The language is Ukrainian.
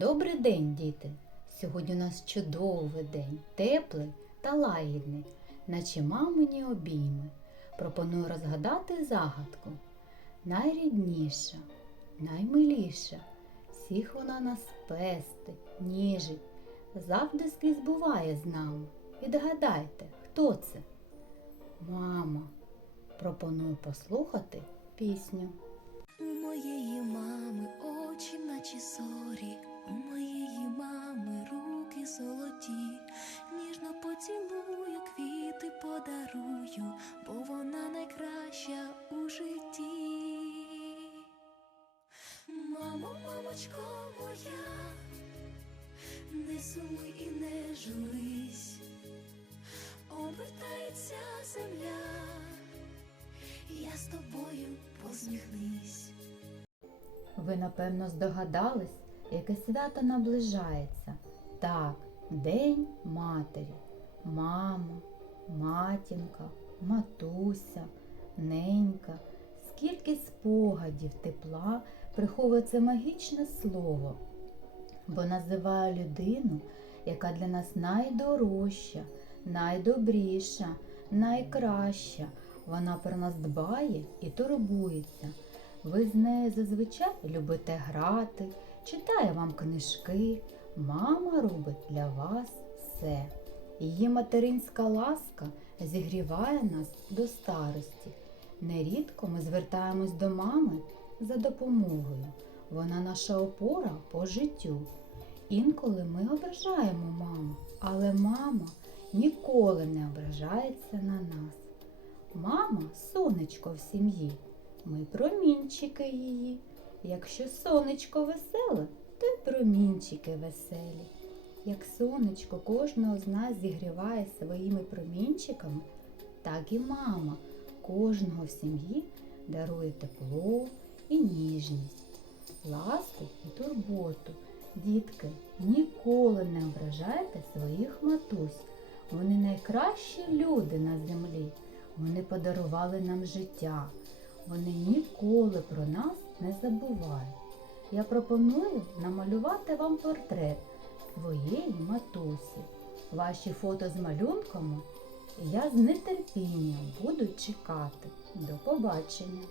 Добрий день, діти! Сьогодні у нас чудовий день, теплий та лагідний, наче мамині обійми. Пропоную розгадати загадку. Найрідніша, наймиліша, всіх вона нас пестить, ніжить, завжди скрізь буває з нами. Відгадайте, хто це? Мама. Пропоную послухати пісню. У моєї мами очі, наче зорі, подарую, бо вона найкраща у житті. Мамо, мамочко моя, не сумуй і не журись, обертається земля. Я з тобою посміхнись. Ви, напевно, здогадались, яке свято наближається. Так, День Матері. Мама, матінка, матуся, ненька. Скільки спогадів тепла приховує це магічне слово, бо називає людину, яка для нас найдорожча, найдобріша, найкраща. Вона про нас дбає і турбується. Ви з нею зазвичай любите грати, читає вам книжки. Мама робить для вас все. Її материнська ласка зігріває нас до старості. Нерідко ми звертаємось до мами за допомогою. Вона наша опора по життю. Інколи ми ображаємо маму, але мама ніколи не ображається на нас. Мама сонечко в сім'ї, ми промінчики її. Якщо сонечко веселе, то й промінчики веселі. Як сонечко кожного з нас зігріває своїми промінчиками, так і мама кожного в сім'ї дарує тепло і ніжність, ласку і турботу. Дітки, ніколи не ображайте своїх матусь. Вони найкращі люди на землі. Вони подарували нам життя. Вони ніколи про нас не забувають. Я пропоную намалювати вам портрет своєї матусі. Ваші фото з малюнками я з нетерпінням буду чекати. До побачення!